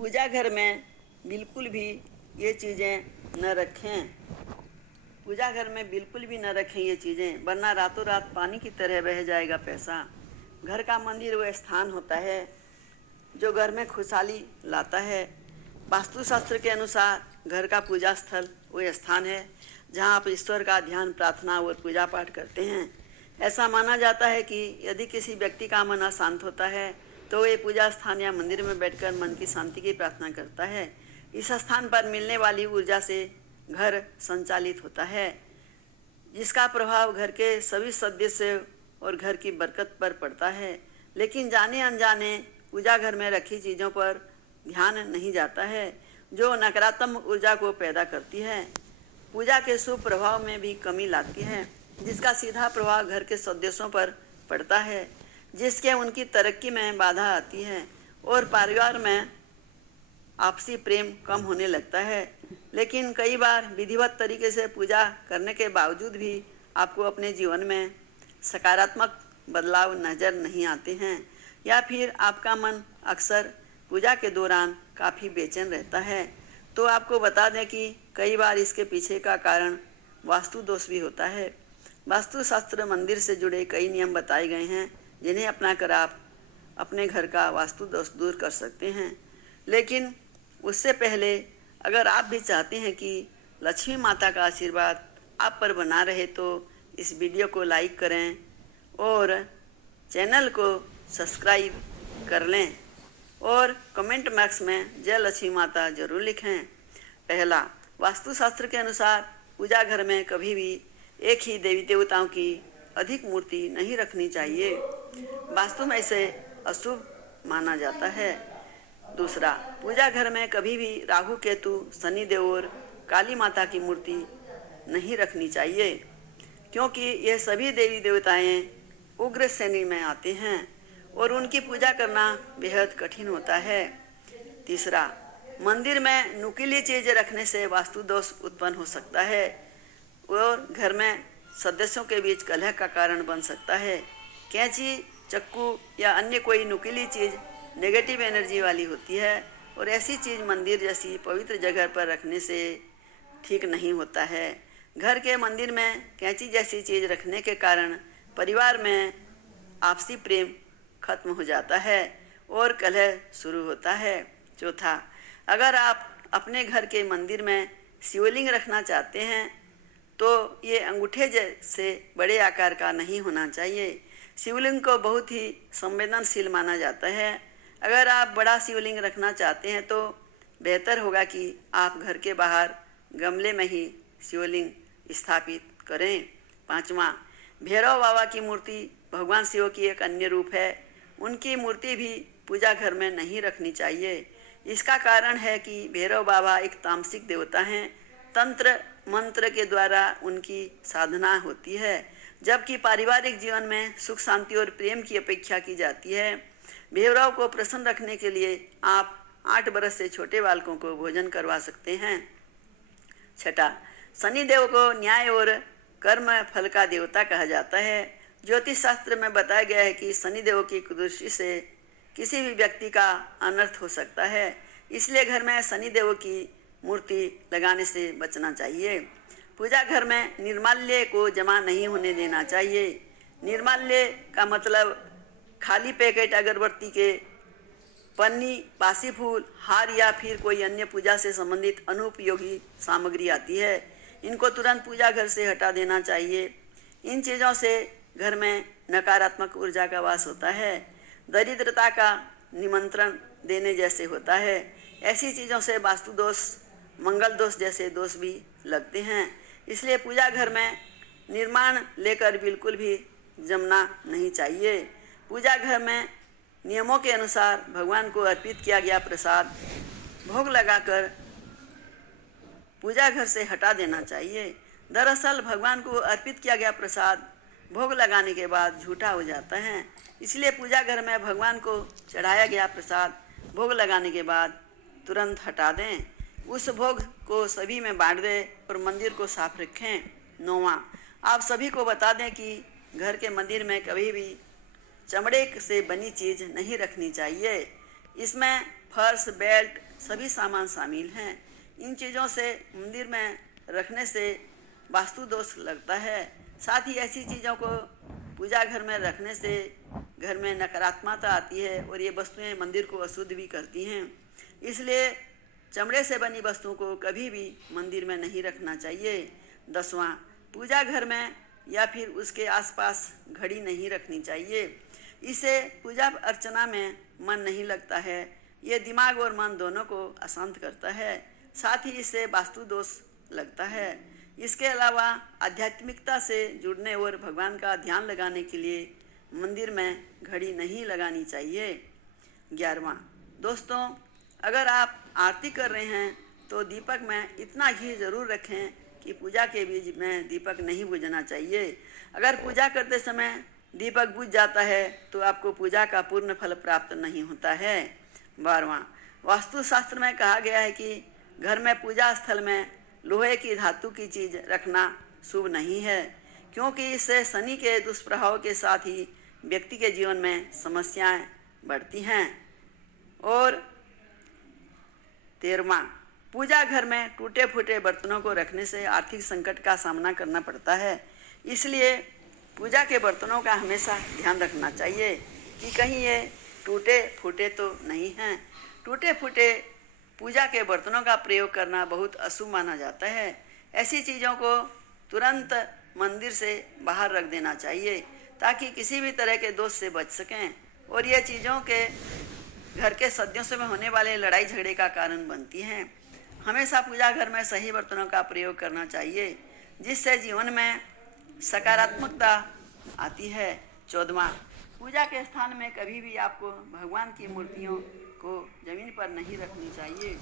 पूजा घर में बिल्कुल भी ये चीज़ें न रखें। पूजा घर में बिल्कुल भी न रखें ये चीज़ें, वरना रातों रात पानी की तरह बह जाएगा पैसा। घर का मंदिर वो स्थान होता है जो घर में खुशहाली लाता है। वास्तुशास्त्र के अनुसार घर का पूजा स्थल वो स्थान है जहाँ आप ईश्वर का ध्यान, प्रार्थना और पूजा पाठ करते हैं। ऐसा माना जाता है कि यदि किसी व्यक्ति का मन अशांत होता है तो वे पूजा स्थान या मंदिर में बैठकर मन की शांति की प्रार्थना करता है। इस स्थान पर मिलने वाली ऊर्जा से घर संचालित होता है, जिसका प्रभाव घर के सभी सदस्य और घर की बरकत पर पड़ता है। लेकिन जाने अनजाने पूजा घर में रखी चीज़ों पर ध्यान नहीं जाता है, जो नकारात्मक ऊर्जा को पैदा करती है, पूजा के शुभ प्रभाव में भी कमी लाती है, जिसका सीधा प्रभाव घर के सदस्यों पर पड़ता है, जिसके उनकी तरक्की में बाधा आती है और परिवार में आपसी प्रेम कम होने लगता है। लेकिन कई बार विधिवत तरीके से पूजा करने के बावजूद भी आपको अपने जीवन में सकारात्मक बदलाव नज़र नहीं आते हैं, या फिर आपका मन अक्सर पूजा के दौरान काफ़ी बेचैन रहता है, तो आपको बता दें कि कई बार इसके पीछे का कारण वास्तु दोष भी होता है। वास्तुशास्त्र मंदिर से जुड़े कई नियम बताए गए हैं जिन्हें अपनाकर आप अपने घर का वास्तु दोष दूर कर सकते हैं। लेकिन उससे पहले अगर आप भी चाहते हैं कि लक्ष्मी माता का आशीर्वाद आप पर बना रहे तो इस वीडियो को लाइक करें और चैनल को सब्सक्राइब कर लें और कमेंट बॉक्स में जय लक्ष्मी माता जरूर लिखें। पहला, वास्तुशास्त्र के अनुसार पूजा घर में कभी भी एक ही देवी देवताओं की अधिक मूर्ति नहीं रखनी चाहिए। वास्तु में इसे अशुभ माना जाता है। दूसरा, पूजा घर में कभी भी राहु, केतु, शनिदेव और काली माता की मूर्ति नहीं रखनी चाहिए, क्योंकि ये सभी देवी देवताएं उग्र श्रेणी में आते हैं और उनकी पूजा करना बेहद कठिन होता है। तीसरा, मंदिर में नुकीली चीज़ रखने से वास्तु दोष उत्पन्न हो सकता है और घर में सदस्यों के बीच कलह का कारण बन सकता है। कैंची, चाकू या अन्य कोई नुकीली चीज़ नेगेटिव एनर्जी वाली होती है और ऐसी चीज़ मंदिर जैसी पवित्र जगह पर रखने से ठीक नहीं होता है। घर के मंदिर में कैंची जैसी चीज़ रखने के कारण परिवार में आपसी प्रेम खत्म हो जाता है और कलह शुरू होता है। चौथा, अगर आप अपने घर के मंदिर में शिवलिंग रखना चाहते हैं तो ये अंगूठे जैसे बड़े आकार का नहीं होना चाहिए। शिवलिंग को बहुत ही संवेदनशील माना जाता है। अगर आप बड़ा शिवलिंग रखना चाहते हैं तो बेहतर होगा कि आप घर के बाहर गमले में ही शिवलिंग स्थापित करें। पांचवा, भैरव बाबा की मूर्ति भगवान शिव की एक अन्य रूप है। उनकी मूर्ति भी पूजा घर में नहीं रखनी चाहिए। इसका कारण है कि भैरव बाबा एक तामसिक देवता हैं। तंत्र मंत्र के द्वारा उनकी साधना होती है, जबकि पारिवारिक जीवन में सुख, शांति और प्रेम की अपेक्षा की जाती है। भैरव को प्रसन्न रखने के लिए आप 8 बरस से छोटे बालकों को भोजन करवा सकते हैं। छठा, शनिदेव को न्याय और कर्म फल का देवता कहा जाता है। ज्योतिष शास्त्र में बताया गया है कि शनिदेव की दृष्टि से किसी भी व्यक्ति का अनर्थ हो सकता है, इसलिए घर में शनिदेव की मूर्ति लगाने से बचना चाहिए। पूजा घर में निर्माल्य को जमा नहीं होने देना चाहिए। निर्माल्य का मतलब खाली पैकेट, अगरबत्ती के पन्नी, बासी फूल, हार या फिर कोई अन्य पूजा से संबंधित अनुपयोगी सामग्री आती है। इनको तुरंत पूजा घर से हटा देना चाहिए। इन चीज़ों से घर में नकारात्मक ऊर्जा का वास होता है, दरिद्रता का निमंत्रण देने जैसे होता है। ऐसी चीज़ों से वास्तु दोष, मंगल दोष जैसे दोष भी लगते हैं। इसलिए पूजा घर में निर्माण लेकर बिल्कुल भी जमना नहीं चाहिए। पूजा घर में नियमों के अनुसार भगवान को अर्पित किया गया प्रसाद भोग लगाकर पूजा घर से हटा देना चाहिए। दरअसल भगवान को अर्पित किया गया प्रसाद भोग लगाने के बाद झूठा हो जाता है, इसलिए पूजा घर में भगवान को चढ़ाया गया प्रसाद भोग लगाने के बाद तुरंत हटा दें। उस भोग को सभी में बांट दें और मंदिर को साफ रखें। 9वां, आप सभी को बता दें कि घर के मंदिर में कभी भी चमड़े से बनी चीज़ नहीं रखनी चाहिए। इसमें फर्श, बेल्ट, सभी सामान शामिल हैं। इन चीज़ों से मंदिर में रखने से वास्तु दोष लगता है। साथ ही ऐसी चीज़ों को पूजा घर में रखने से घर में नकारात्मकता आती है और ये वस्तुएं मंदिर को अशुद्ध भी करती हैं। इसलिए चमड़े से बनी वस्तुओं को कभी भी मंदिर में नहीं रखना चाहिए। 10वां, पूजा घर में या फिर उसके आसपास घड़ी नहीं रखनी चाहिए। इससे पूजा अर्चना में मन नहीं लगता है। ये दिमाग और मन दोनों को अशांत करता है। साथ ही इससे वास्तु दोष लगता है। इसके अलावा आध्यात्मिकता से जुड़ने और भगवान का ध्यान लगाने के लिए मंदिर में घड़ी नहीं लगानी चाहिए। 11वां, दोस्तों, अगर आप आरती कर रहे हैं तो दीपक में इतना घी ज़रूर रखें कि पूजा के बीच में दीपक नहीं बुझना चाहिए। अगर पूजा करते समय दीपक बुझ जाता है तो आपको पूजा का पूर्ण फल प्राप्त नहीं होता है। 12वां, वास्तुशास्त्र में कहा गया है कि घर में पूजा स्थल में लोहे की धातु की चीज़ रखना शुभ नहीं है, क्योंकि इससे शनि के दुष्प्रभाव के साथ ही व्यक्ति के जीवन में समस्याएं बढ़ती हैं। और 13वां, पूजा घर में टूटे फूटे बर्तनों को रखने से आर्थिक संकट का सामना करना पड़ता है। इसलिए पूजा के बर्तनों का हमेशा ध्यान रखना चाहिए कि कहीं ये टूटे फूटे तो नहीं हैं। टूटे फूटे पूजा के बर्तनों का प्रयोग करना बहुत अशुभ माना जाता है। ऐसी चीज़ों को तुरंत मंदिर से बाहर रख देना चाहिए ताकि किसी भी तरह के दोष से बच सकें। और ये चीज़ों के घर के सदस्यों में होने वाले लड़ाई झगड़े का कारण बनती हैं। हमेशा पूजा घर में सही बर्तनों का प्रयोग करना चाहिए, जिससे जीवन में सकारात्मकता आती है। 14वां, पूजा के स्थान में कभी भी आपको भगवान की मूर्तियों को जमीन पर नहीं रखनी चाहिए।